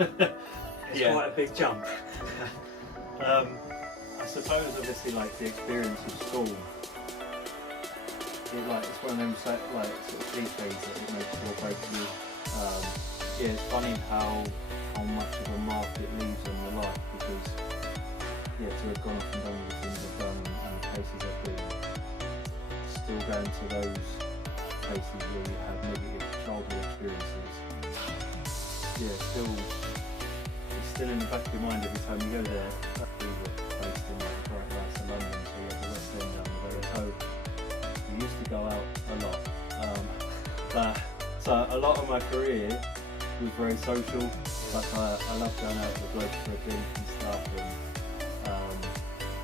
It's quite a big jump. I suppose obviously like the experience of school, it's one of them sort of cliches that it makes you or breaks you. Yeah, it's funny how much of a mark it leaves on your life, because to have gone off and done all the things I've done and the places I've been, still going to those places where you have negative childhood experiences, it's still in the back of your mind every time you go there. We were based in the right parts of London, so you have the West End down the very road. We used to go out a lot, so a lot of my career was very social. Like I love going out with blokes for a drink and stuff,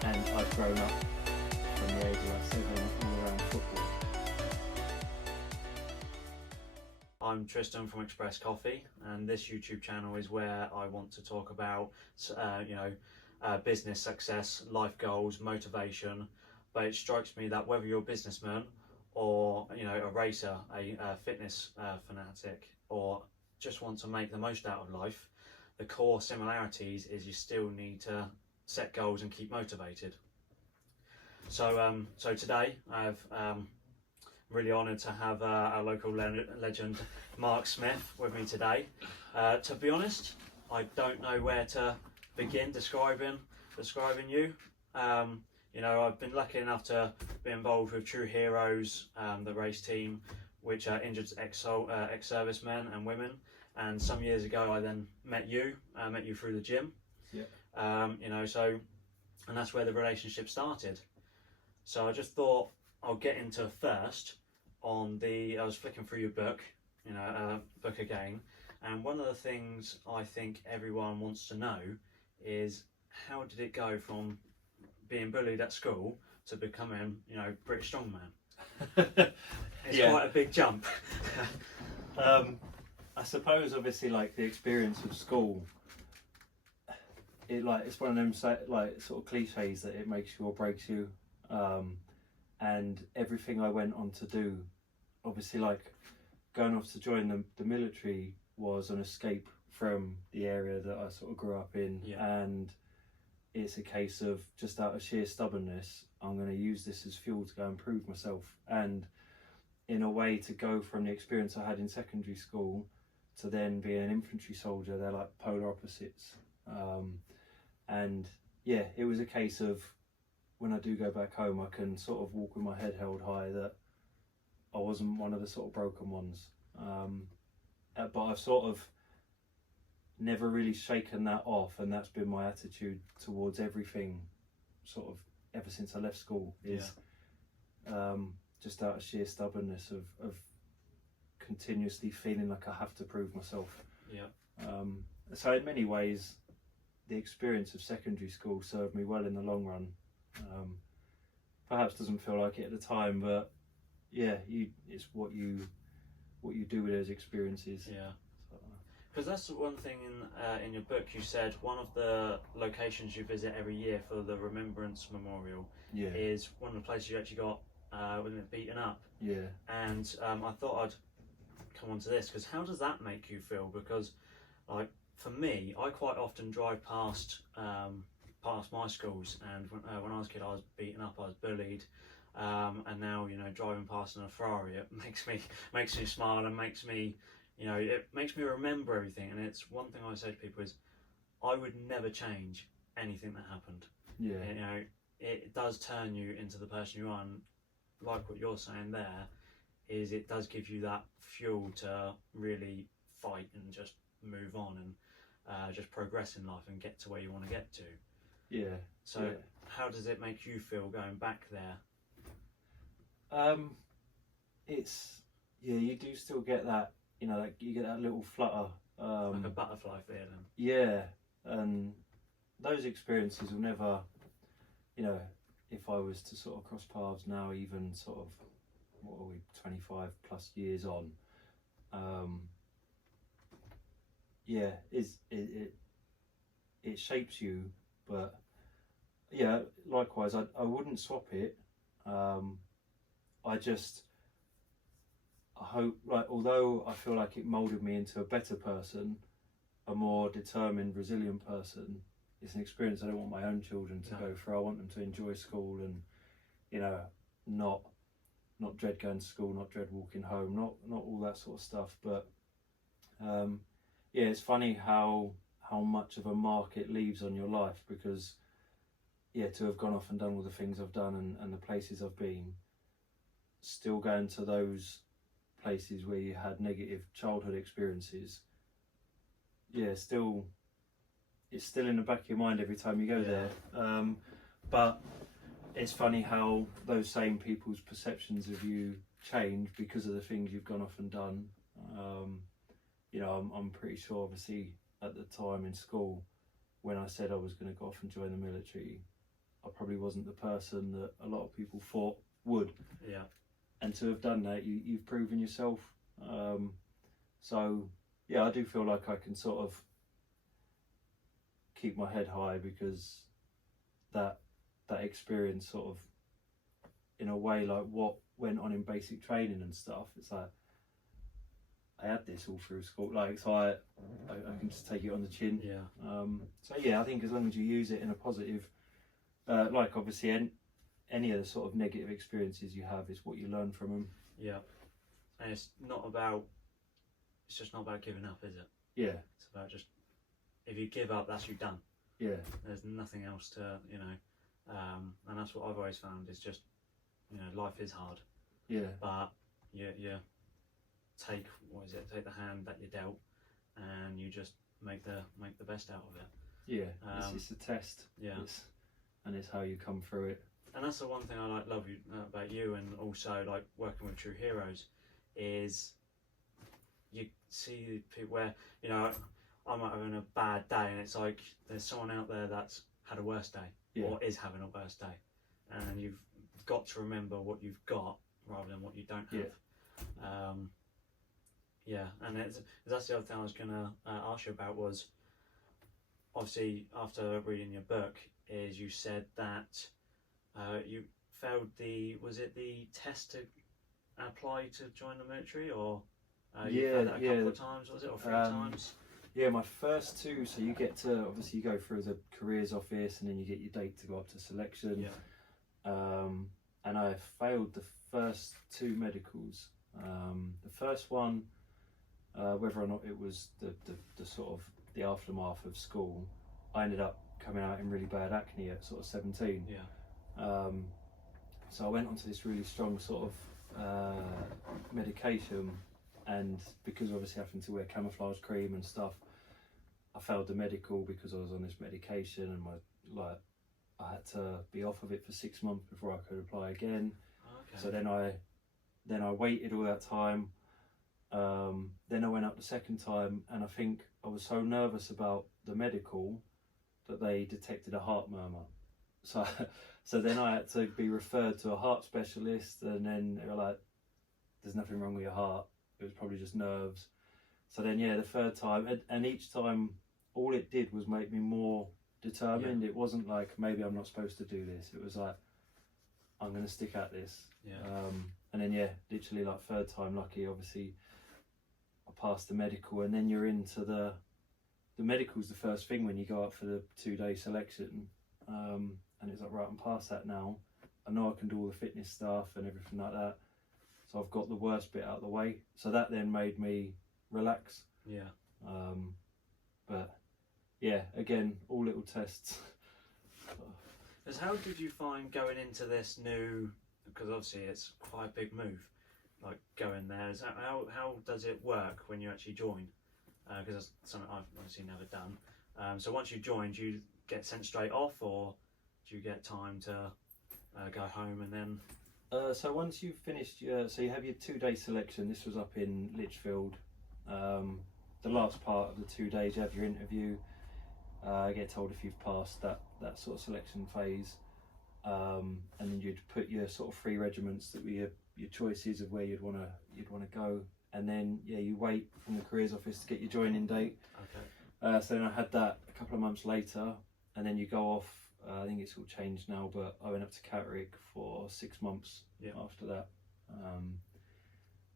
and I've grown up from the age of like 7 all around football. I'm Tristan from Express Coffee, and this YouTube channel is where I want to talk about business success, life goals, motivation. But it strikes me that whether you're a businessman or a racer, a fitness fanatic, or just want to make the most out of life, the core similarities is you still need to set goals and keep motivated. So today I've really honoured to have our local legend Mark Smith with me today. To be honest, I don't know where to begin describing you. I've been lucky enough to be involved with True Heroes, the race team, which injured ex-servicemen and women. And some years ago, I then met you through the gym. Yeah. And that's where the relationship started. So I just thought I'll get into first I was flicking through your book, book again, and one of the things I think everyone wants to know is, how did it go from being bullied at school to becoming, British Strongman? It's quite a big jump. I suppose obviously like the experience of school, it's one of them sort of cliches that it makes you or breaks you, and everything I went on to do, obviously like going off to join the military was an escape from the area that I sort of grew up in, and it's a case of just out of sheer stubbornness, I'm going to use this as fuel to go and prove myself, and in a way to go from the experience I had in secondary school to then being an infantry soldier. They're like polar opposites, and it was a case of, when I do go back home, I can sort of walk with my head held high that I wasn't one of the sort of broken ones, but I've sort of never really shaken that off, and that's been my attitude towards everything sort of ever since I left school, is just out of sheer stubbornness of continuously feeling like I have to prove myself. So in many ways the experience of secondary school served me well in the long run. Perhaps doesn't feel like it at the time, but it's what you do with those experiences. Because that's one thing in your book. You said one of the locations you visit every year for the Remembrance Memorial is one of the places you actually got beaten up. And I thought I'd come on to this, because how does that make you feel? Because like for me, I quite often drive past my schools, and when I was a kid I was beaten up, I was bullied, and now driving past in a Ferrari, it makes me smile and makes me remember everything. And it's one thing I say to people is, I would never change anything that happened. It does turn you into the person you are, and like what you're saying there, is it does give you that fuel to really fight and just move on and just progress in life and get to where you want to get to. How does it make you feel going back there? It's you do still get that, like you get that little flutter, like a butterfly feeling. And those experiences will never, if I was to sort of cross paths now, even sort of, what are we, 25 plus years on, it shapes you. But likewise, I wouldn't swap it. I hope, like, although I feel like it molded me into a better person, a more determined, resilient person. It's an experience I don't want my own children to go through. I want them to enjoy school and, you know, not dread going to school, not dread walking home, not all that sort of stuff. But yeah, it's funny how much of a mark it leaves on your life, because yeah, to have gone off and done all the things I've done and the places I've been, still going to those places where you had negative childhood experiences, yeah, it's still in the back of your mind every time you go there. But it's funny how those same people's perceptions of you change because of the things you've gone off and done. You know, I'm pretty sure, obviously, at the time in school, when I said I was going to go off and join the military, I probably wasn't the person that a lot of people thought would. Yeah. And to have done that, you've proven yourself. So yeah, I do feel like I can sort of keep my head high, because that experience sort of, in a way, like what went on in basic training and stuff, it's like I had this all through school, like, so I can just take it on the chin. So yeah, I think as long as you use it in a positive, like obviously any of the sort of negative experiences you have is what you learn from them. Yeah. And it's just not about giving up, is it? Yeah. It's about just, if you give up, that's you done. Yeah. There's nothing else to, you know, and that's what I've always found, is just, you know, life is hard. Yeah. But you take the hand that you're dealt, and you just make the best out of it. Yeah. It's a test. Yeah. And it's how you come through it. And that's the one thing I love about you, and also like working with True Heroes, is you see people where, you know, I'm having a bad day, and it's like there's someone out there that's had a worse day, or is having a worse day, and you've got to remember what you've got rather than what you don't have. Yeah, and that's the other thing I was going to ask you about, was obviously after reading your book, is you said that you failed was it the test to apply to join the military, or you failed that a couple of times, was it, or 3 times? Yeah, my first 2, so you get to, obviously you go through the careers office, and then you get your date to go up to selection. And I failed the first 2 medicals. The first one, whether or not it was the sort of the aftermath of school, I ended up coming out in really bad acne at sort of 17. So I went onto this really strong sort of medication, and because obviously having to wear camouflage cream and stuff, I failed the medical because I was on this medication, and I had to be off of it for 6 months before I could apply again. So then I waited all that time. Then I went up the second time, and I think I was so nervous about the medical that they detected a heart murmur. So then I had to be referred to a heart specialist, and then they were like, there's nothing wrong with your heart, it was probably just nerves. So then the third time, and each time all it did was make me more determined. It wasn't like, maybe I'm not supposed to do this, it was like, I'm going to stick at this. And then literally like third time lucky, obviously I passed the medical, and then you're into the medical's the first thing when you go up for the 2-day selection. And it's like, right, I'm past that now, I know I can do all the fitness stuff and everything like that, so I've got the worst bit out of the way. So that then made me relax. But yeah, again, all little tests. Because how did you find going into this new, because obviously it's quite a big move, like going there, how does it work when you actually join? Because that's something I've obviously never done. So once you join, do you get sent straight off, or do you get time to go home and then? So once you've finished so you have your 2-day selection. This was up in Lichfield. The last part of the 2 days, you have your interview. Get told if you've passed that sort of selection phase, and then you'd put your sort of 3 regiments that were your choices of where you'd want to go, and then you wait from the careers office to get your joining date. So then I had that a couple of months later, and then you go off. I think it's all changed now, but I went up to Catterick for 6 months after that.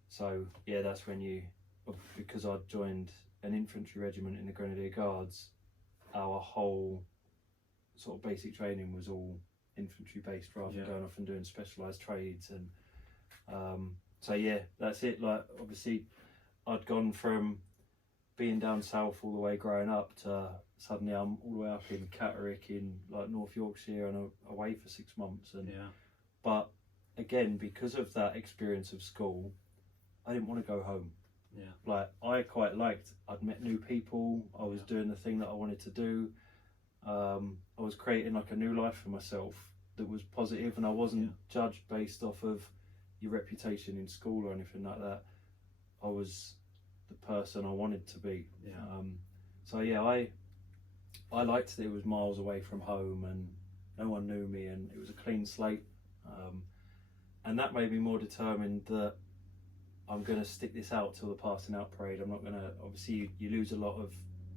So that's when you because I'd joined an infantry regiment in the Grenadier Guards, our whole sort of basic training was all infantry based rather than going off and doing specialised trades. And so yeah, that's it. Like obviously I'd gone from being down south all the way growing up to suddenly I'm all the way up in Catterick in like North Yorkshire and away for 6 months. And but again, because of that experience of school, I didn't want to go home. Like I quite liked, I'd met new people, I was doing the thing that I wanted to do. I was creating like a new life for myself that was positive, and I wasn't judged based off of your reputation in school or anything like that. I was the person I wanted to be. So yeah, I liked that it was miles away from home and no one knew me, and it was a clean slate. And that made me more determined that I'm going to stick this out till the passing out parade. I'm not going to, obviously you lose a lot of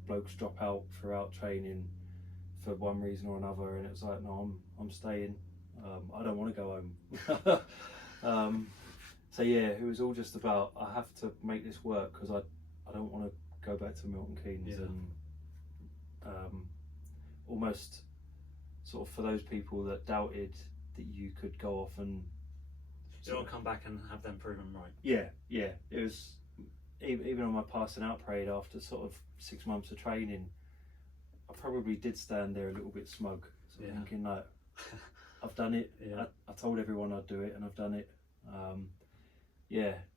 blokes drop out throughout training for one reason or another, and it was like, no, I'm staying. I don't want to go home. So yeah, it was all just about, I have to make this work because I don't want to go back to Milton Keynes. And almost sort of for those people that doubted that you could go off and you don't come back and have them proven right. Yeah, it was even on my passing out parade after sort of 6 months of training, I probably did stand there a little bit smug, thinking like, I've done it. I told everyone I'd do it, and I've done it.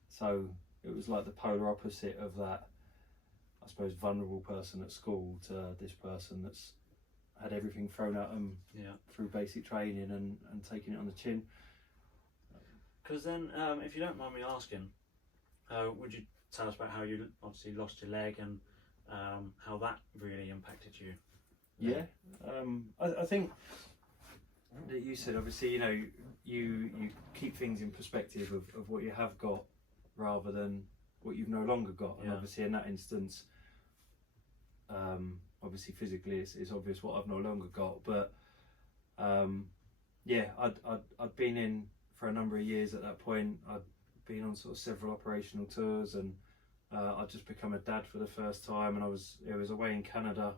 So it was like the polar opposite of that, I suppose, vulnerable person at school to this person that's had everything thrown at them through basic training and taking it on the chin. Because then, if you don't mind me asking, would you tell us about how you obviously lost your leg and how that really impacted you? I think that you said, obviously, you know, you keep things in perspective of what you have got rather than what you've no longer got. And obviously in that instance, obviously physically it's obvious what I've no longer got, but I'd been in for a number of years at that point. I'd been on sort of several operational tours, and I'd just become a dad for the first time, and it was away in Canada,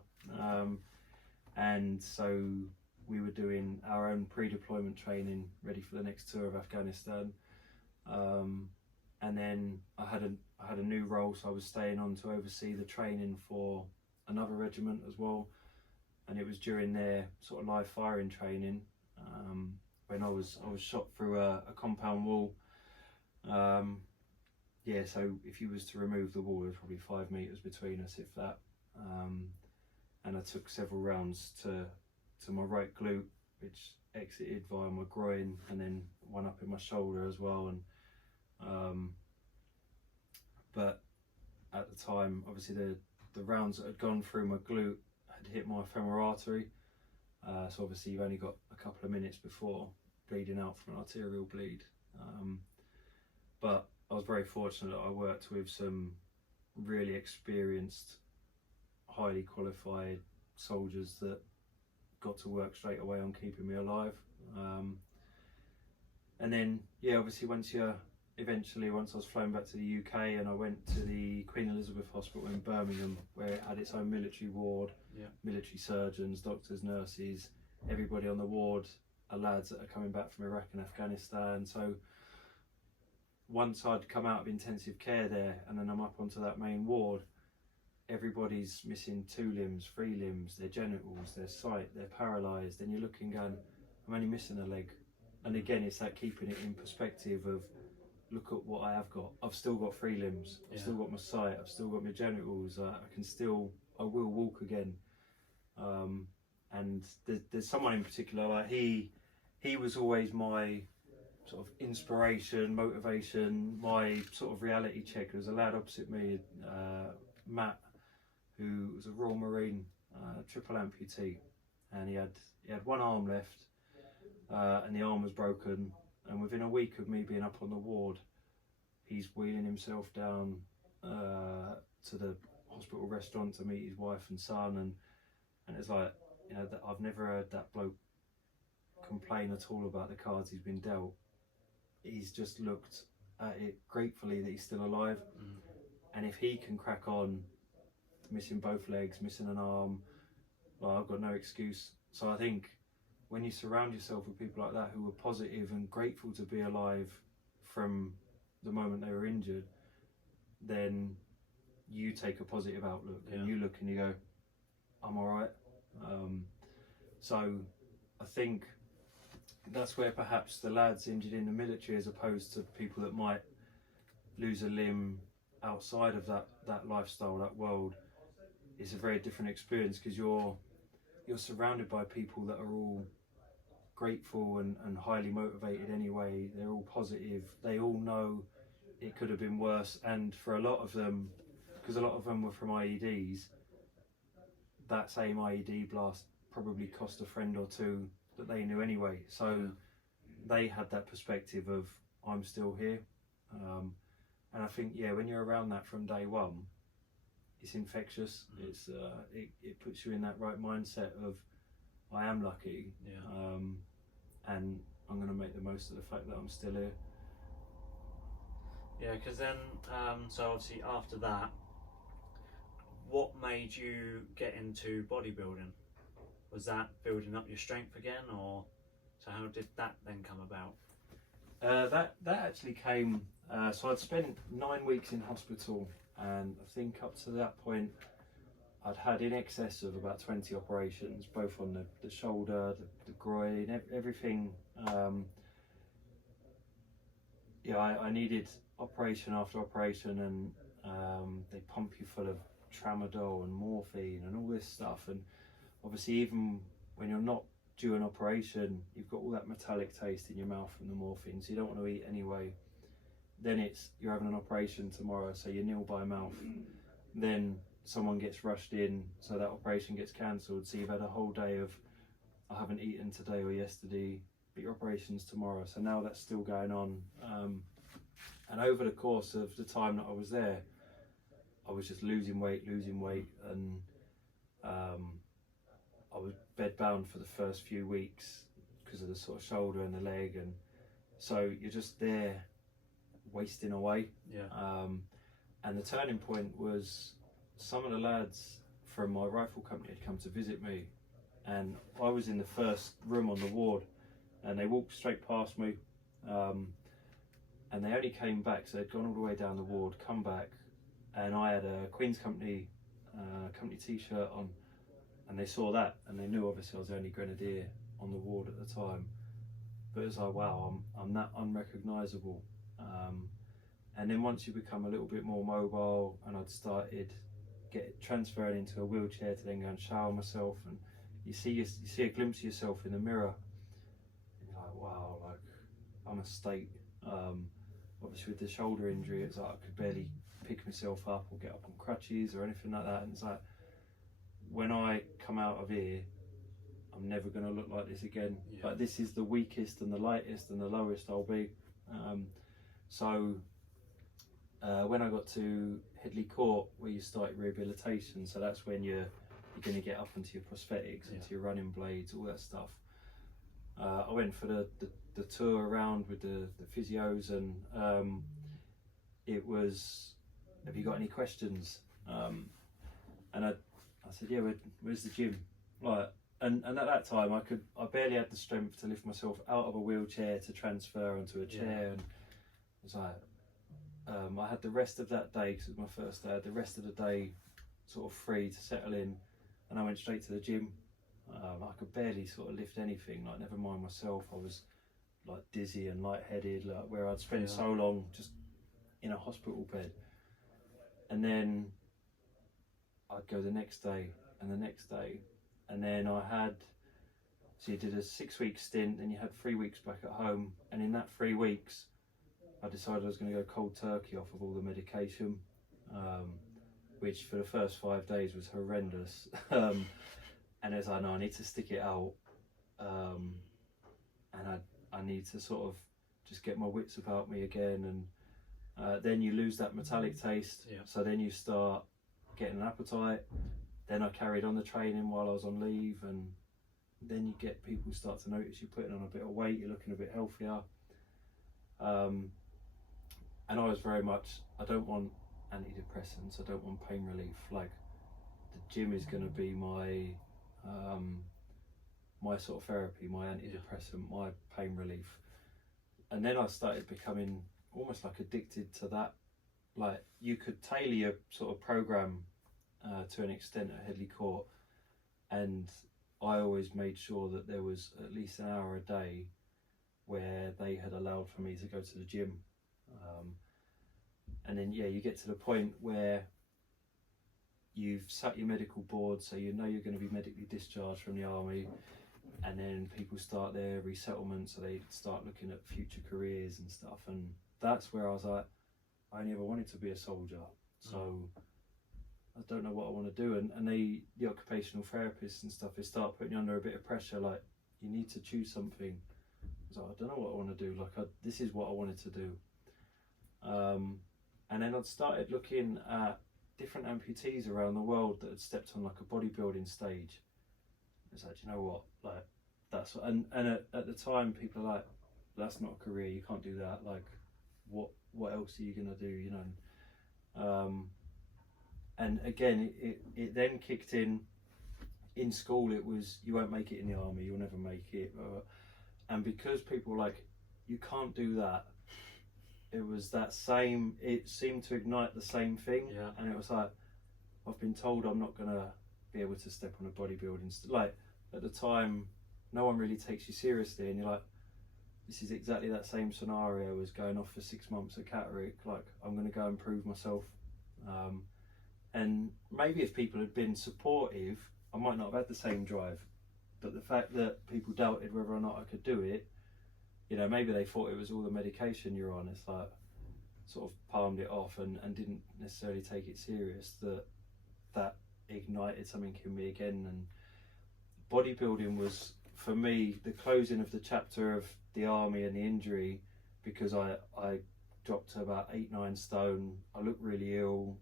and so we were doing our own pre-deployment training ready for the next tour of Afghanistan, and then I had a new role, so I was staying on to oversee the training for another regiment as well, and it was during their sort of live firing training when I was shot through a compound wall. So if you was to remove the wall, there's probably 5 meters between us, if that. And I took several rounds to my right glute, which exited via my groin, and then one up in my shoulder as well. And but at the time, obviously the rounds that had gone through my glute had hit my femoral artery. So obviously you've only got a couple of minutes before bleeding out from an arterial bleed. But I was very fortunate that I worked with some really experienced, highly qualified soldiers that got to work straight away on keeping me alive. And then, obviously once I was flown back to the UK, and I went to the Queen Elizabeth Hospital in Birmingham, where it had its own military ward, military surgeons, doctors, nurses, everybody on the ward are lads that are coming back from Iraq and Afghanistan. So once I'd come out of intensive care there, and then I'm up onto that main ward, everybody's missing 2 limbs, 3 limbs, their genitals, their sight, they're paralysed, and you're looking going, I'm only missing a leg. And again, it's that keeping it in perspective of, look at what I have got. I've still got 3 limbs, I've still got my sight, I've still got my genitals, I will walk again. And there's someone in particular, like he was always my sort of inspiration, motivation, my sort of reality check. There was a lad opposite me, Matt, who was a Royal Marine, triple amputee, and he had one arm left, and the arm was broken. And within a week of me being up on the ward, he's wheeling himself down to the hospital restaurant to meet his wife and son, and it's like, you know, that I've never heard that bloke complain at all about the cards he's been dealt. He's just looked at it gratefully that he's still alive, and if he can crack on, missing both legs, missing an arm, well, I've got no excuse. So I think when you surround yourself with people like that who are positive and grateful to be alive from the moment they were injured, then you take a positive outlook and you look and you go, I'm all right. So I think that's where perhaps the lads injured in the military, as opposed to people that might lose a limb outside of that lifestyle, that world, is a very different experience, because you're surrounded by people that are all grateful and highly motivated anyway. They're all positive. They all know it could have been worse, and for a lot of them, because a lot of them were from IEDs, that same IED blast probably cost a friend or two that they knew anyway. So they had that perspective of, I'm still here. And I think, when you're around that from day one, it's infectious. It's it puts you in that right mindset of, I am lucky, and I'm going to make the most of the fact that I'm still here. Yeah, because then, so obviously after that, what made you get into bodybuilding? Was that building up your strength again, or so how did that then come about? That actually came, so I'd spent 9 weeks in hospital, and I think up to that point I'd had in excess of about 20 operations, both on the shoulder, the groin, everything. I needed operation after operation, and they pump you full of tramadol and morphine and all this stuff, and obviously even when you're not due an operation, you've got all that metallic taste in your mouth from the morphine, so you don't want to eat anyway. Then you're having an operation tomorrow, so you're nil by mouth. Then someone gets rushed in, so that operation gets cancelled, so you've had a whole day of, I haven't eaten today or yesterday, but your operation's tomorrow, so now that's still going on. And over the course of the time that I was there, I was just losing weight, and I was bedbound for the first few weeks because of the sort of shoulder and the leg, and so you're just there wasting away. And the turning point was, some of the lads from my rifle company had come to visit me, and I was in the first room on the ward, and they walked straight past me, and they only came back, so they'd gone all the way down the ward, come back, and I had a Queen's Company company t-shirt on, and they saw that, and they knew obviously I was the only grenadier on the ward at the time. But it was like, wow, I'm that unrecognisable. And then once you become a little bit more mobile, and I'd started transferring into a wheelchair to then go and shower myself, and you see a glimpse of yourself in the mirror, and you're like, wow, like I'm a state. Obviously with the shoulder injury, it's like I could barely pick myself up or get up on crutches or anything like that, and it's like, when I come out of here, I'm never going to look like this again. Like, this is the weakest and the lightest and the lowest I'll be. So when I got to Headley Court, where you start rehabilitation, so that's when you're going to get up onto your prosthetics, into your running blades, all that stuff. I went for the tour around with the physios, and it was, have you got any questions? And I said, yeah, where's the gym? Like, and at that time I barely had the strength to lift myself out of a wheelchair to transfer onto a chair, and it was like, I had the rest of that day, because it was my first day, I had the rest of the day sort of free to settle in, and I went straight to the gym. I could barely sort of lift anything, like, never mind myself. I was like dizzy and lightheaded, like where I'd spent so long just in a hospital bed. And then I'd go the next day and the next day, and then so you did a 6-week stint, then you had 3 weeks back at home, and in that 3 weeks I decided I was going to go cold turkey off of all the medication, which for the first 5 days was horrendous. And as I know, I need to stick it out, and I need to sort of just get my wits about me again, and then you lose that metallic taste, so then you start getting an appetite. Then I carried on the training while I was on leave, and then you get people start to notice you're putting on a bit of weight, you're looking a bit healthier, and I was very much, I don't want antidepressants. I don't want pain relief. Like, the gym is going to be my my sort of therapy, my antidepressant, my pain relief. And then I started becoming almost like addicted to that. Like, you could tailor your sort of program to an extent at Headley Court, and I always made sure that there was at least an hour a day where they had allowed for me to go to the gym. And then you get to the point where you've sat your medical board, so you know you're going to be medically discharged from the army, and then people start their resettlement, so they start looking at future careers and stuff. And that's where I was like, I only ever wanted to be a soldier, so I don't know what I want to do. And the occupational therapists and stuff, they start putting you under a bit of pressure, like, you need to choose something. I was like, I don't know what I want to do. Like, this is what I wanted to do. And then I'd started looking at different amputees around the world that had stepped on like a bodybuilding stage. It's like, you know what, like, that's what, and at the time people are like, that's not a career, you can't do that. Like, what else are you gonna do, you know? And again, it then kicked in school. It was, you won't make it in the army, you'll never make it. And because people were like, you can't do that, it was that same, it seemed to ignite the same thing. And it was like, I've been told I'm not gonna be able to step on a bodybuilding like, at the time no one really takes you seriously, and you're like, this is exactly that same scenario as going off for 6 months at Catterick. Like, I'm gonna go and prove myself. And maybe if people had been supportive, I might not have had the same drive, but the fact that people doubted whether or not I could do it, you know, maybe they thought it was all the medication you're on. It's like, sort of palmed it off and didn't necessarily take it serious, that ignited something in me again. And bodybuilding was, for me, the closing of the chapter of the army and the injury, because I dropped to about 8-9 stone. I looked really ill.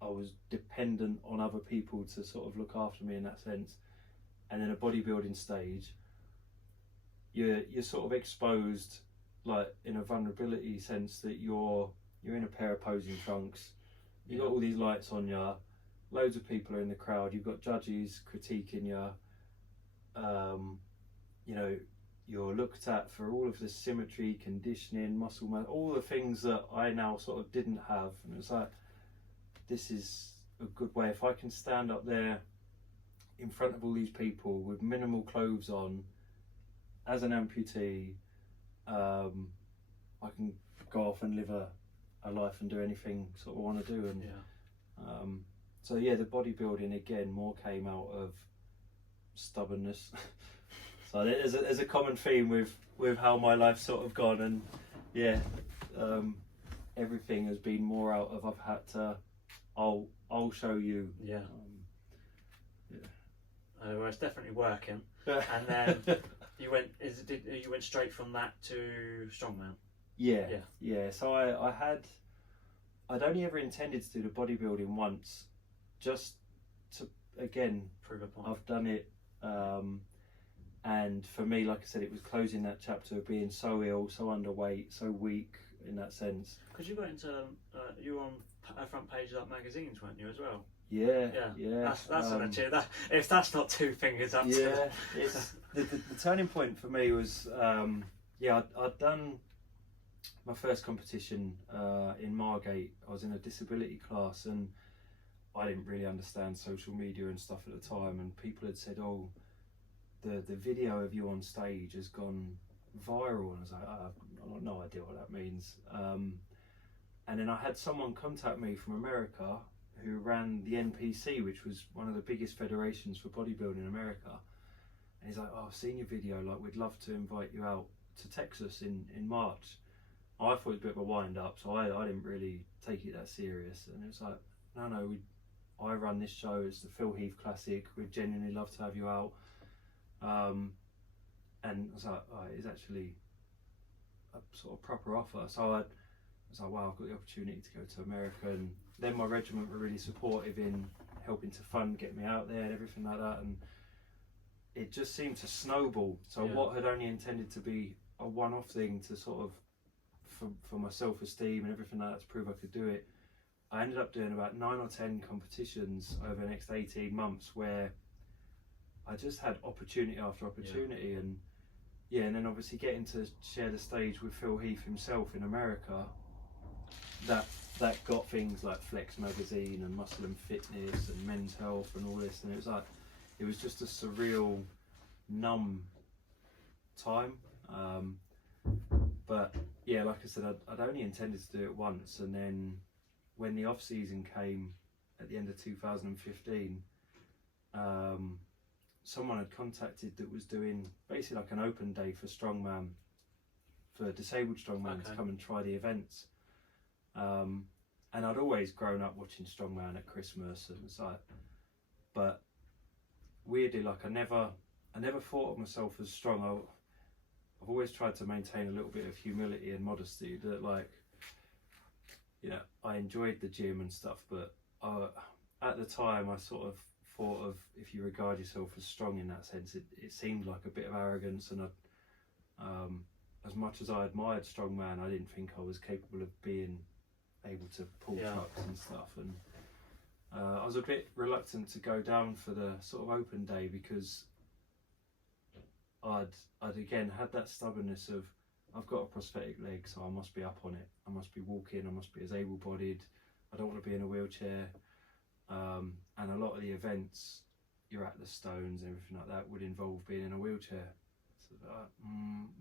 I was dependent on other people to sort of look after me in that sense. And then a bodybuilding stage, you're sort of exposed, like, in a vulnerability sense, that you're in a pair of posing trunks, you've got all these lights on you, loads of people are in the crowd, you've got judges critiquing you, you know, you're looked at for all of the symmetry, conditioning, muscle mass, all the things that I now sort of didn't have. And it's like, this is a good way, if I can stand up there in front of all these people with minimal clothes on as an amputee, I can go off and live a life and do anything sort of want to do. And so the bodybuilding again more came out of stubbornness. So there's a common theme with how my life's sort of gone, and everything has been more out of, I've had to, I'll show you. Well, it's definitely working. And then you went straight from that to Strongman. Yeah. So I'd only ever intended to do the bodybuilding once, just to, again, prove a point. I've done it, and for me, like I said, it was closing that chapter of being so ill, so underweight, so weak in that sense. Because you got into, you were on a front page of that magazines, weren't you, as well? Yeah. That's an achievement. If that's not 2 fingers up to it's the turning point for me was, I'd done my first competition in Margate. I was in a disability class, and I didn't really understand social media and stuff at the time, and people had said, oh, the video of you on stage has gone viral, and I was like, I've got no idea what that means. And then I had someone contact me from America who ran the NPC, which was one of the biggest federations for bodybuilding in America. And he's like, oh, I've seen your video, like, we'd love to invite you out to Texas in March. I thought it was a bit of a wind up, so I didn't really take it that serious. And it was like, no, I run this show, it's the Phil Heath Classic, we'd genuinely love to have you out. And I was like, oh, it's actually a sort of proper offer. So I was like, wow, I've got the opportunity to go to America. And then my regiment were really supportive in helping to fund, get me out there and everything like that. And it just seemed to snowball. So what had only intended to be a one-off thing to sort of for my self-esteem and everything like that, to prove I could do it, I ended up doing about 9 or 10 competitions over the next 18 months where I just had opportunity after opportunity. And and then obviously getting to share the stage with Phil Heath himself in America, that got things like Flex Magazine and Muscle and Fitness and Men's Health and all this, and it was just a surreal, numb time. But yeah, like I said, I'd only intended to do it once, and then when the off season came at the end of 2015, someone had contacted that was doing basically like an open day for Strongman, for disabled Strongman to come and try the events. And I'd always grown up watching Strongman at Christmas, and it's like, but weirdly, like I never thought of myself as strong. I've always tried to maintain a little bit of humility and modesty, that like, you know, I enjoyed the gym and stuff, but at the time I sort of thought of, if you regard yourself as strong in that sense, it seemed like a bit of arrogance, and as much as I admired Strongman, I didn't think I was capable of being able to pull trucks and stuff. And I was a bit reluctant to go down for the sort of open day, because I'd again had that stubbornness of, I've got a prosthetic leg, so I must be up on it, I must be walking, I must be as able-bodied, I don't want to be in a wheelchair. And a lot of the events, you're at the Stones and everything like that, would involve being in a wheelchair. So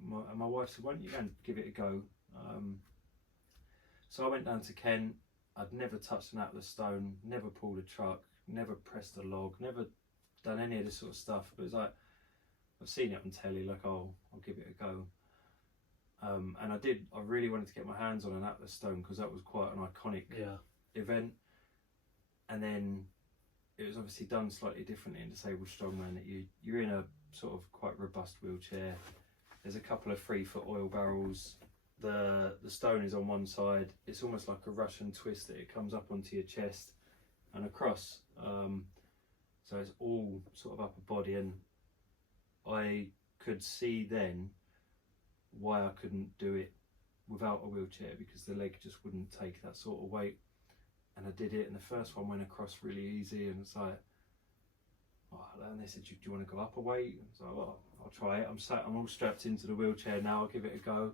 my wife said, why don't you go and give it a go? So I went down to Kent. I'd never touched an Atlas Stone, never pulled a truck, never pressed a log, never done any of this sort of stuff. But it was like, I've seen it on telly, like, oh, I'll give it a go. And I really wanted to get my hands on an Atlas Stone, because that was quite an iconic event. And then it was obviously done slightly differently in Disabled Strongman, that you're in a sort of quite robust wheelchair. There's a couple of 3-foot oil barrels. The stone is on one side. It's almost like a Russian twist, that it comes up onto your chest and across. So it's all sort of upper body, and I could see then why I couldn't do it without a wheelchair, because the leg just wouldn't take that sort of weight. And I did it, and the first one went across really easy, and it's like, oh, and they said, do you want to go up a weight? So well, I'll try it. I'm all strapped into the wheelchair now, I'll give it a go.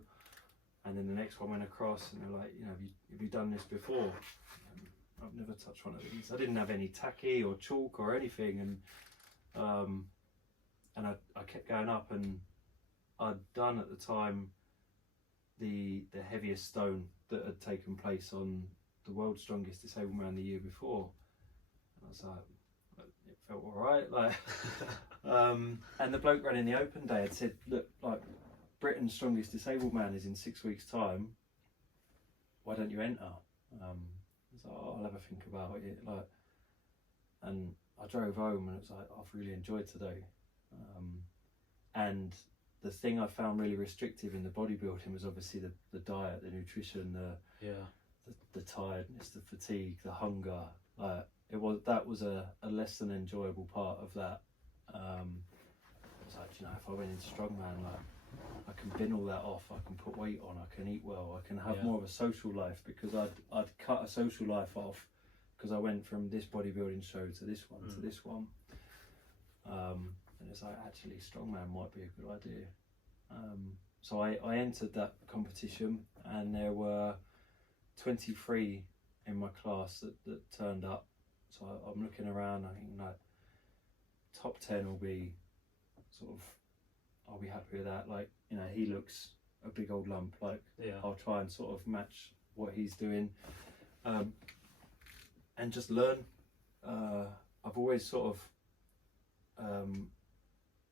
And then the next one went across, and they're like, you know, have you done this before? And I've never touched one of these. I didn't have any tacky or chalk or anything, and I kept going up, and I'd done at the time the heaviest stone that had taken place on the World's Strongest Disabled Man the year before. And I was like, it felt alright, like and the bloke running the open day had said, look, like, Britain's Strongest Disabled Man is in 6 weeks' time, why don't you enter? I was like, oh, I'll have a think about it, like, and I drove home, and it was like, I've really enjoyed today. And the thing I found really restrictive in the bodybuilding was obviously the diet, the nutrition, the tiredness, the fatigue, the hunger. Like, that was a less than enjoyable part of that. I was like, you know, if I went into Strongman, like, I can bin all that off, I can put weight on, I can eat well, I can have more of a social life, because I'd cut a social life off, because I went from this bodybuilding show to this one to this one. And it's like, actually Strongman might be a good idea. So I entered that competition, and there were 23 in my class that turned up. So I'm looking around, I think like top 10 will be sort of, I'll be happy with that. Like, you know, he looks a big old lump, like I'll try and sort of match what he's doing, and just learn. I've always sort of,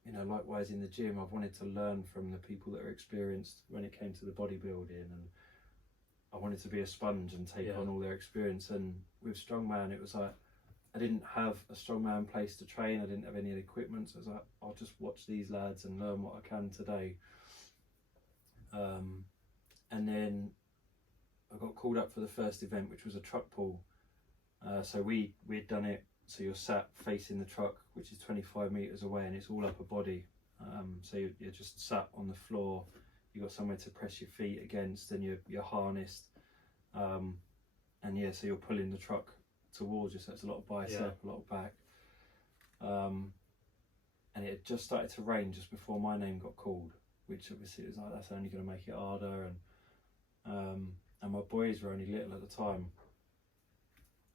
you know, likewise in the gym, I've wanted to learn from the people that are experienced when it came to the bodybuilding, and I wanted to be a sponge and take on all their experience. And with Strongman, it was like, I didn't have a Strongman place to train, I didn't have any equipment, so I was like, I'll just watch these lads and learn what I can today. And then I got called up for the first event, which was a truck pull. So we'd done it, so you're sat facing the truck, which is 25 meters away, and it's all upper body. So you're just sat on the floor you got somewhere to press your feet against, and you're harnessed, and yeah, so you're pulling the truck towards you, so it's a lot of bicep, a lot of back, and it had just started to rain just before my name got called, which obviously it was like, that's only going to make it harder, and my boys were only little at the time,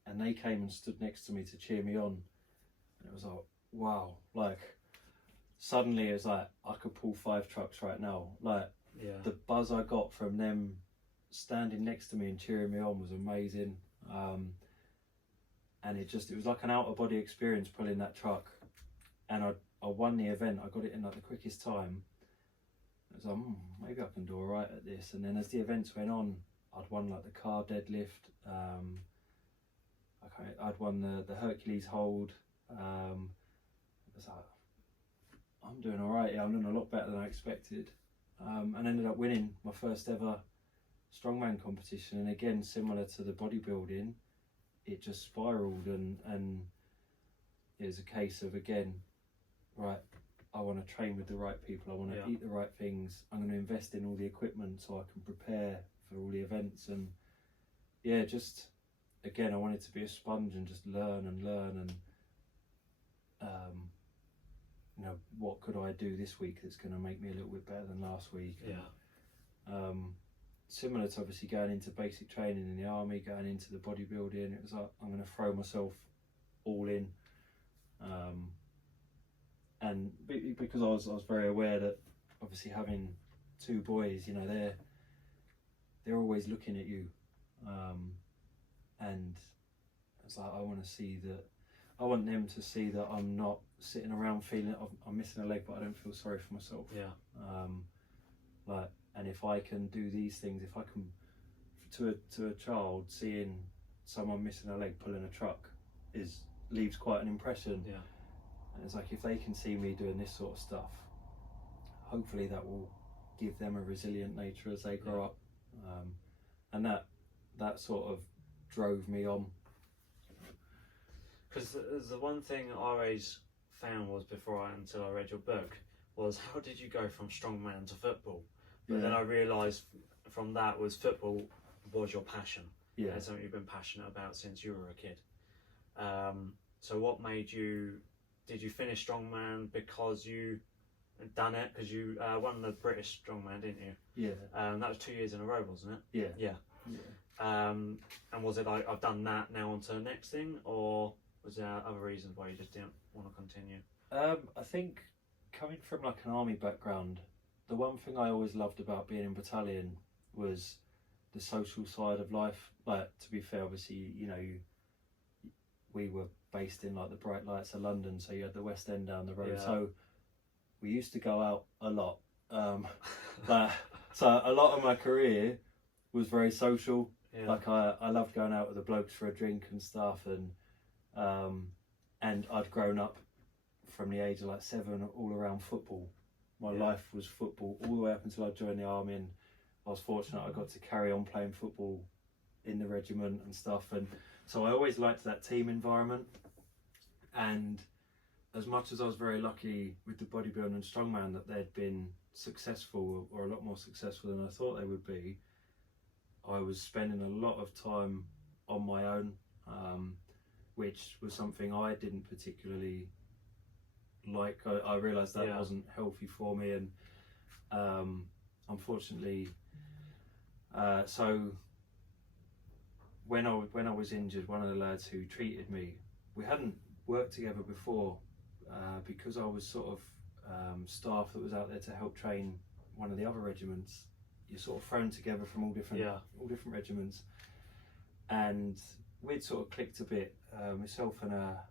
and they came and stood next to me to cheer me on, and it was like, wow, like suddenly it was like I could pull 5 trucks right now. Like the buzz I got from them standing next to me and cheering me on was amazing, and it was like an out of body experience pulling that truck, and I won the event. I got it in like the quickest time. I was like, maybe I can do all right at this. And then as the events went on, I'd won like the car deadlift, I'd won the Hercules hold. I was like, I'm doing all right, I'm doing a lot better than I expected, and ended up winning my first ever strongman competition. And again, similar to the bodybuilding, it just spiraled, and it was a case of, again, right, I want to train with the right people, I want to eat the right things, I'm going to invest in all the equipment so I can prepare for all the events. And yeah, just again, I wanted to be a sponge and just learn and you know, what could I do this week that's going to make me a little bit better than last week. Similar to obviously going into basic training in the army, going into the bodybuilding, it was like, I'm going to throw myself all in, and because I was very aware that obviously having 2 boys, you know, they're always looking at you, and it's like, I want them to see that I'm not sitting around feeling I'm missing a leg, but I don't feel sorry for myself. Like, and if I can do these things, if I can, to a child, seeing someone missing a leg pulling a truck leaves quite an impression. And it's like, if they can see me doing this sort of stuff, hopefully that will give them a resilient nature as they grow up, and that sort of drove me on. Because the one thing I always found was, until I read your book, was how did you go from strongman to football? But then I realised from that football was your passion. It's something you've been passionate about since you were a kid. So what made you, did you finish strongman because you had done it? Because you won the British strongman, didn't you? That was 2 years in a row, wasn't it? And was it like, I've done that, now on to the next thing, or was there other reasons why you just didn't want to continue? I think coming from like an army background, the one thing I always loved about being in battalion was the social side of life. Like, to be fair, obviously, you know, we were based in like the bright lights of London, so you had the West End down the road, so we used to go out a lot. So a lot of my career was very social. Like I loved going out with the blokes for a drink and stuff, and I'd grown up from the age of like 7 all around football. My life was football all the way up until I joined the army, and I was fortunate I got to carry on playing football in the regiment and stuff, and so I always liked that team environment. And as much as I was very lucky with the bodybuilding and strongman that they'd been successful, or a lot more successful than I thought they would be, I was spending a lot of time on my own, which was something I didn't particularly like. I realised that wasn't healthy for me, and unfortunately, so when I was injured, one of the lads who treated me, we hadn't worked together before, because I was sort of staff that was out there to help train one of the other regiments. You're sort of thrown together from all different regiments, and we'd sort of clicked a bit. Myself and a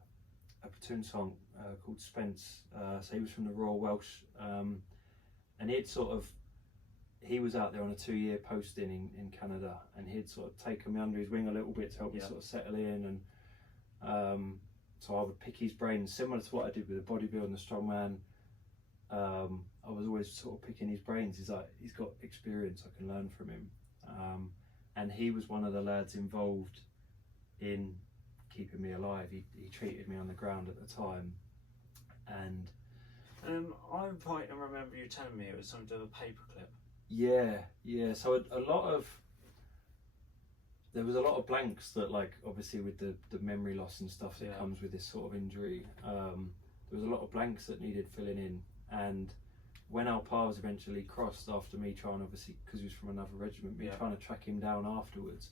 platoon sergeant called Spence, so he was from the Royal Welsh, and he was out there on a 2-year posting in Canada, and he'd sort of taken me under his wing a little bit to help me sort of settle in, and so I would pick his brain, similar to what I did with the bodybuilding and the strongman. I was always sort of picking his brains. He's got experience, I can learn from him, and he was one of the lads involved in keeping me alive. He treated me on the ground at the time, and I right and remember you telling me it was something to do with a paperclip. Yeah. So a lot of, there was a lot of blanks that, like, obviously with the memory loss and stuff that comes with this sort of injury, there was a lot of blanks that needed filling in. And when our paths eventually crossed after me trying, obviously because he was from another regiment, me trying to track him down afterwards,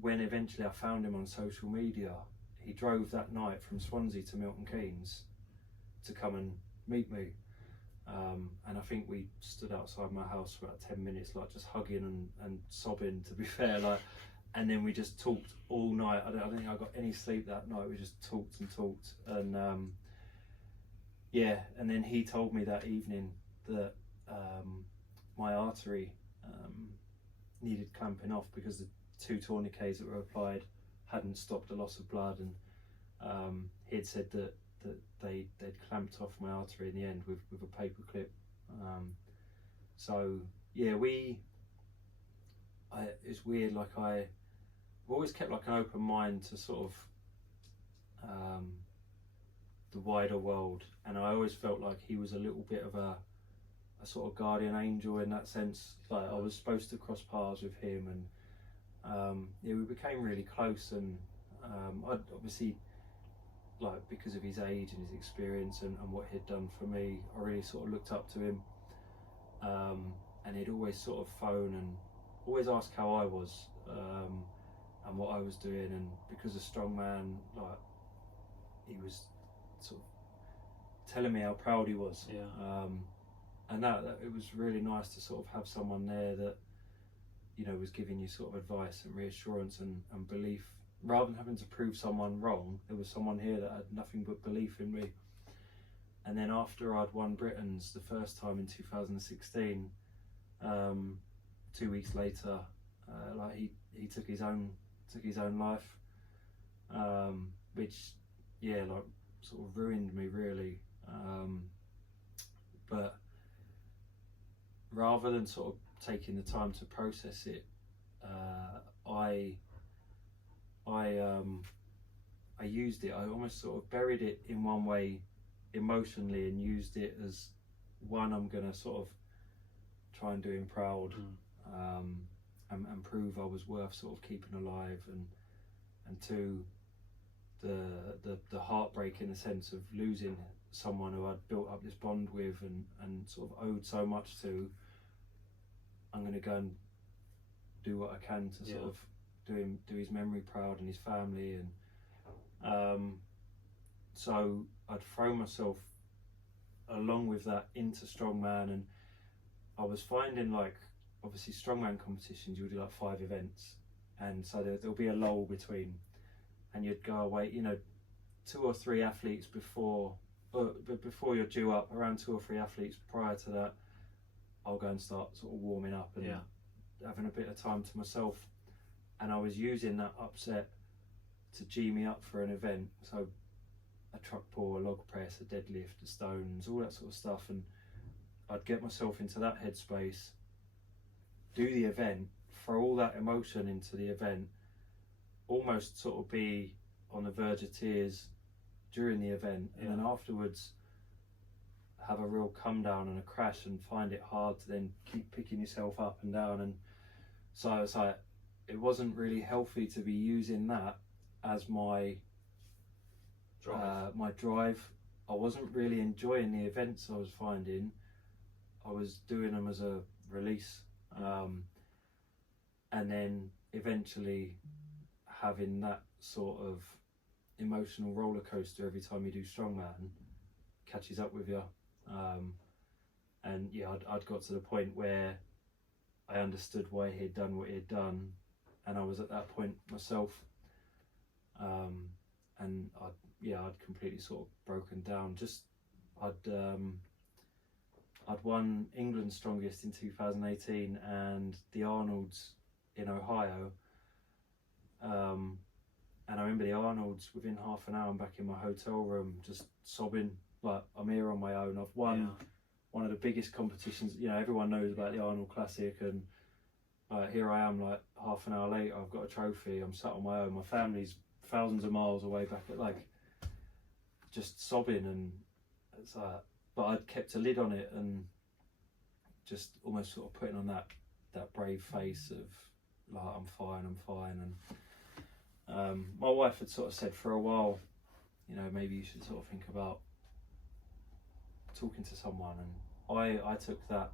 when eventually I found him on social media, he drove that night from Swansea to Milton Keynes to come and meet me. And I think we stood outside my house for about 10 minutes, like just hugging and sobbing, to be fair, like, and then we just talked all night. I don't think I got any sleep that night. We just talked, and and then he told me that evening that my artery needed clamping off because the 2 tourniquets that were applied hadn't stopped the loss of blood, and he'd said that they'd clamped off my artery in the end with a paper clip. So yeah, it's weird, like I've always kept like an open mind to sort of the wider world, and I always felt like he was a little bit of a sort of guardian angel in that sense. Like I was supposed to cross paths with him, and we became really close, and I'd obviously, like, because of his age and his experience and what he'd done for me, I really sort of looked up to him, and he'd always sort of phone and always ask how I was, and what I was doing. And because of Strongman, like, he was sort of telling me how proud he was, and that it was really nice to sort of have someone there that, you know, was giving you sort of advice and reassurance and belief. Rather than having to prove someone wrong, there was someone here that had nothing but belief in me. And then after I'd won Britain's the first time in 2016, 2 weeks later, like he took his own life, which like sort of ruined me really. But rather than sort of taking the time to process it, I used it. I almost sort of buried it in one way emotionally, and used it as, one, I'm gonna sort of try and do him proud, and prove I was worth sort of keeping alive, and two, the heartbreak in the sense of losing someone who I'd built up this bond with and sort of owed so much to. I'm gonna go and do what I can to sort of do his memory proud and his family, and so I'd throw myself along with that into Strongman. And I was finding, like, obviously Strongman competitions, you'll do like 5 events, and so there'll be a lull between, and you'd go away, you know, 2 or 3 athletes before you're due up, around 2 or 3 athletes prior to that, I'll go and start sort of warming up and having a bit of time to myself. And I was using that upset to G me up for an event. So a truck pull, a log press, a deadlift, the stones, all that sort of stuff. And I'd get myself into that headspace, do the event, throw all that emotion into the event, almost sort of be on the verge of tears during the event. And then afterwards have a real come down and a crash, and find it hard to then keep picking yourself up and down. And so it's like, it wasn't really healthy to be using that as my drive. I wasn't really enjoying the events I was finding. I was doing them as a release, and then eventually having that sort of emotional roller coaster every time you do Strongman catches up with you. And I'd got to the point where I understood why he'd done what he'd done, and I was at that point myself, and I'd completely sort of broken down. I'd won England's Strongest in 2018 and the Arnold's in Ohio, and I remember the Arnold's, within half an hour I'm back in my hotel room just sobbing, like, I'm here on my own. I've won one of the biggest competitions, you know, everyone knows about the Arnold Classic, and here I am, like, half an hour later, I've got a trophy, I'm sat on my own, my family's thousands of miles away back at, like, just sobbing. And it's like, but I'd kept a lid on it, and just almost sort of putting on that brave face of like, I'm fine. And my wife had sort of said for a while, you know, maybe you should sort of think about talking to someone, and I took that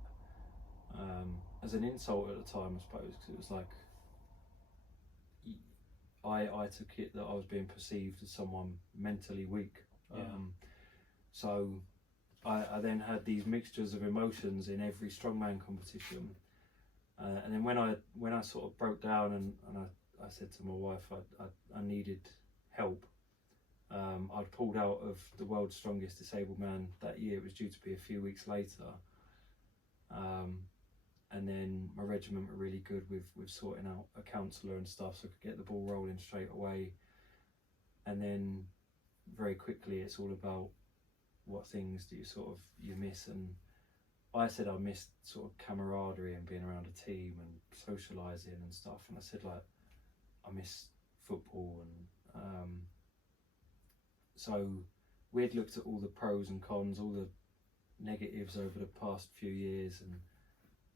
as an insult at the time, I suppose, because it was like I took it that I was being perceived as someone mentally weak. So I then had these mixtures of emotions in every strongman competition, and then when I sort of broke down and I said to my wife I needed help. I'd pulled out of the world's strongest disabled man that year. It was due to be a few weeks later, and then my regiment were really good with sorting out a counsellor and stuff, so I could get the ball rolling straight away. And then very quickly it's all about what things do you miss, and I said I missed sort of camaraderie and being around a team and socialising and stuff, and I said like I miss football, and so we'd looked at all the pros and cons, all the negatives over the past few years, and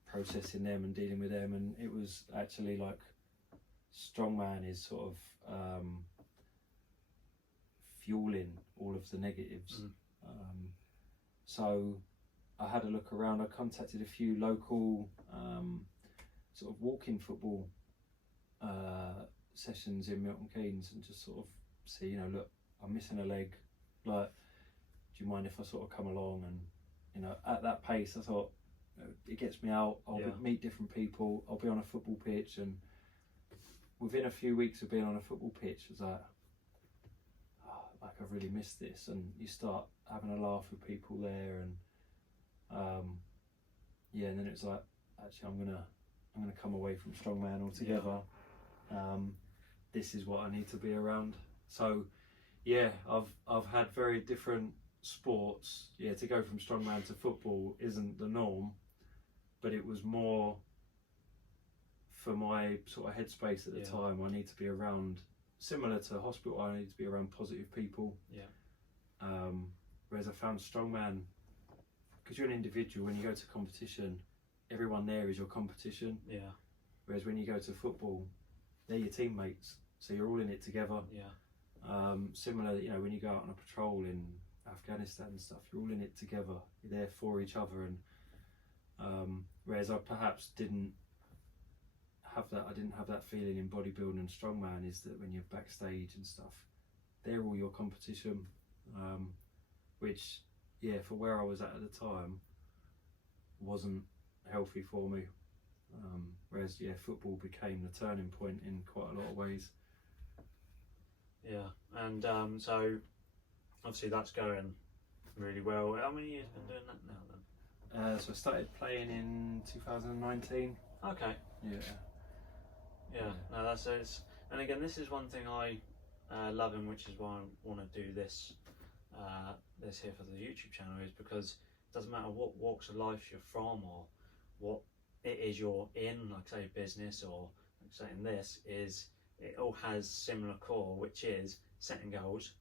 processing them and dealing with them, and it was actually like strongman is sort of fueling all of the negatives. So I had a look around. I contacted a few local sort of walking football sessions in Milton Keynes, and just sort of see, you know, look, I'm missing a leg, like, do you mind if I sort of come along? And, you know, at that pace I thought, you know, it gets me out, I'll meet different people, I'll be on a football pitch. And within a few weeks of being on a football pitch, I was like, oh, like I've really missed this. And you start having a laugh with people there, and and then it was like, actually I'm gonna come away from strongman altogether. This is what I need to be around. So yeah, I've had very different sports. Yeah, to go from strongman to football isn't the norm, but it was more for my sort of headspace at the time. I need to be around, similar to hospital, I need to be around positive people. Whereas I found strongman, because you're an individual, when you go to competition, everyone there is your competition. Whereas when you go to football, they're your teammates, so you're all in it together. Similar, you know, when you go out on a patrol in Afghanistan and stuff, you're all in it together. You're there for each other. And whereas I perhaps didn't have that feeling in bodybuilding and strongman, is that when you're backstage and stuff, they're all your competition. Which, yeah, for where I was at the time, wasn't healthy for me. Whereas, yeah, football became the turning point in quite a lot of ways. And so obviously that's going really well. How many years have you been doing that now then? So I started playing in 2019. Okay. No, that's it. And again, this is one thing I love, and which is why I want to do this this here for the YouTube channel, is because it doesn't matter what walks of life you're from or what it is you're in, like say business or like saying this, is it all has similar core, which is setting goals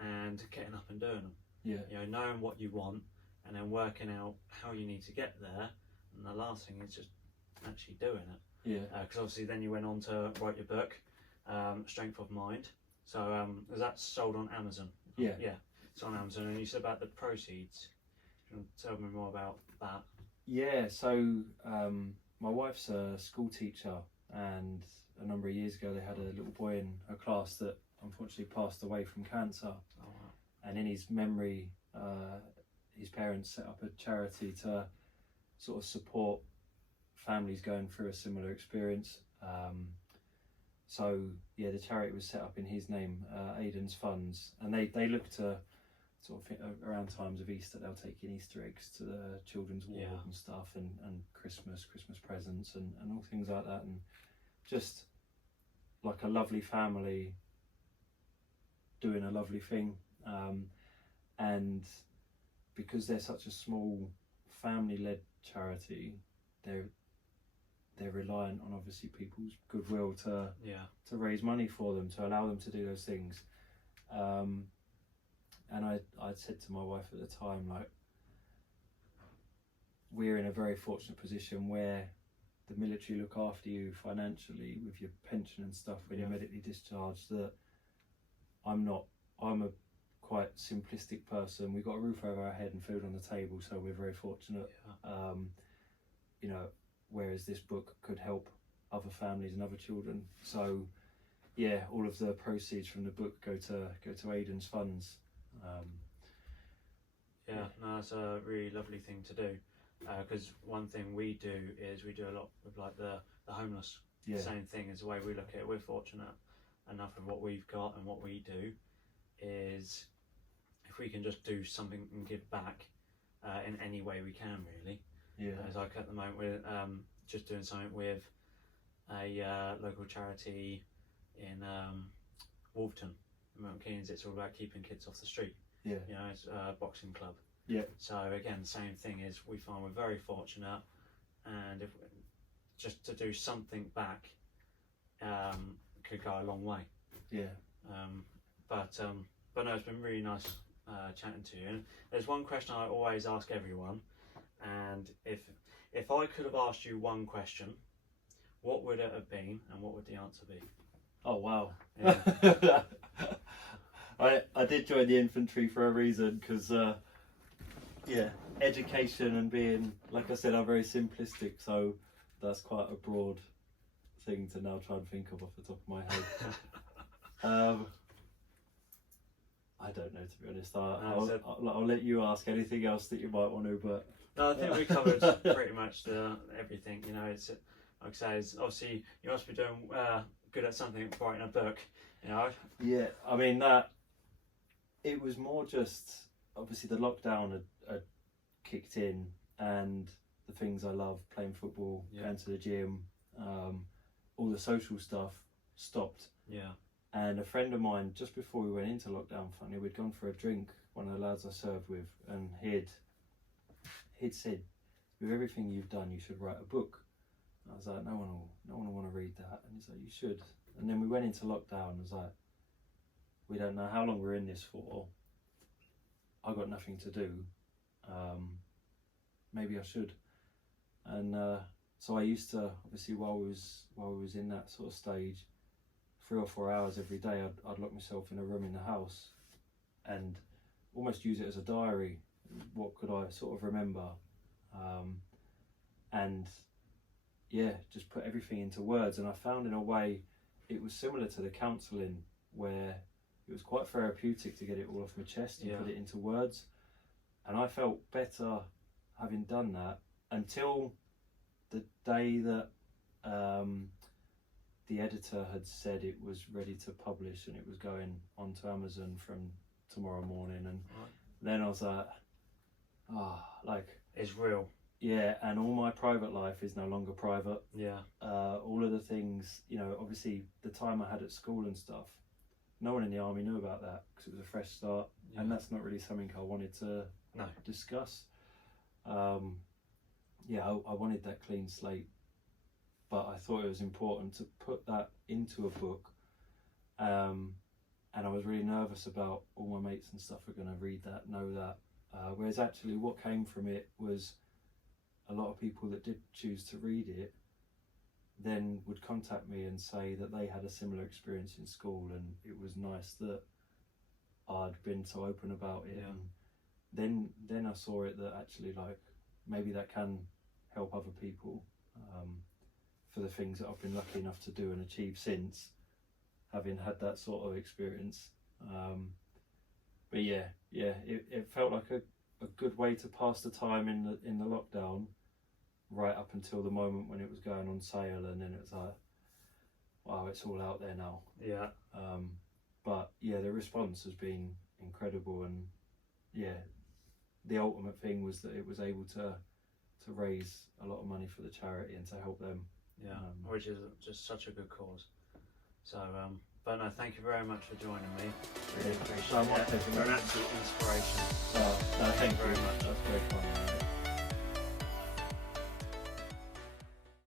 and getting up and doing them. You know, knowing what you want and then working out how you need to get there, and the last thing is just actually doing it. Because obviously then you went on to write your book, Strength of Mind. So that's sold on Amazon. It's on Amazon. And you said about the proceeds. Do you want to tell me more about that? So my wife's a school teacher, and a number of years ago they had a little boy in her class that unfortunately passed away from cancer. And in his memory, his parents set up a charity to sort of support families going through a similar experience. So yeah, the charity was set up in his name, Aidan's Funds, and they look to sort of around times of Easter, they'll take in Easter eggs to the children's ward and stuff, and Christmas presents and all things like that, and just like a lovely family doing a lovely thing. And because they're such a small family-led charity, they're reliant on obviously people's goodwill to raise money for them, to allow them to do those things. And I said to my wife at the time, like, we're in a very fortunate position where the military look after you financially with your pension and stuff when you're medically discharged. That I'm a quite simplistic person. We've got a roof over our head and food on the table, so we're very fortunate. You know, whereas this book could help other families and other children. So yeah, all of the proceeds from the book go to Aidan's funds. No, that's a really lovely thing to do, because one thing we do is we do a lot with like the homeless. Same thing as the way we look at it. We're fortunate enough with what we've got, and what we do is if we can just do something and give back in any way we can, really. As like at the moment we're just doing something with a local charity in Wolverton, in Milton Keynes. It's all about keeping kids off the street. You know, it's a boxing club. So again, same thing is we find we're very fortunate, and if just to do something back could go a long way. But no, it's been really nice chatting to you. And there's one question I always ask everyone, and if I could have asked you one question, what would it have been, and what would the answer be? Oh wow! I did join the infantry for a reason, because education and being, like I said, I'm very simplistic, so that's quite a broad thing to now try and think of off the top of my head. I don't know, to be honest. I'll let you ask anything else that you might want to, but no, I think we covered pretty much everything. You know, it's like I say, it's obviously you must be doing good at something, writing a book. You know. Yeah, I mean that. It was more just obviously the lockdown had kicked in, and the things I love, playing football, going to the gym, all the social stuff stopped. And a friend of mine, just before we went into lockdown, funny, we'd gone for a drink, one of the lads I served with, and he'd said, with everything you've done, you should write a book. And I was like, no one will want to read that. And he's like, you should. And then we went into lockdown, and I was like, we don't know how long we're in this for. I got nothing to do. Maybe I should. And so I used to, obviously, while we was in that sort of stage, 3 or 4 hours every day, I'd lock myself in a room in the house and almost use it as a diary. What could I sort of remember? And yeah, just put everything into words. And I found, in a way, it was similar to the counselling, where it was quite therapeutic to get it all off my chest and put it into words. And I felt better having done that, until the day that the editor had said it was ready to publish and it was going onto Amazon from tomorrow morning. And then I was like, it's real. Yeah, and all my private life is no longer private. All of the things, you know, obviously the time I had at school and stuff, no one in the army knew about that, because it was a fresh start, and that's not really something I wanted to discuss. I wanted that clean slate, but I thought it was important to put that into a book, and I was really nervous about all my mates and stuff are going to read that, know that, whereas actually what came from it was a lot of people that did choose to read it then would contact me and say that they had a similar experience in school, and it was nice that I'd been so open about it. And then I saw it that actually, like, maybe that can help other people for the things that I've been lucky enough to do and achieve since having had that sort of experience. But it felt like a good way to pass the time in the lockdown, right up until the moment when it was going on sale, and then it was like, wow, it's all out there now. But yeah, the response has been incredible, and the ultimate thing was that it was able to raise a lot of money for the charity and to help them, which is just such a good cause. So but no, thank you very much for joining me. Really appreciate it. You're an absolute inspiration. Thank you very much. That's very fun.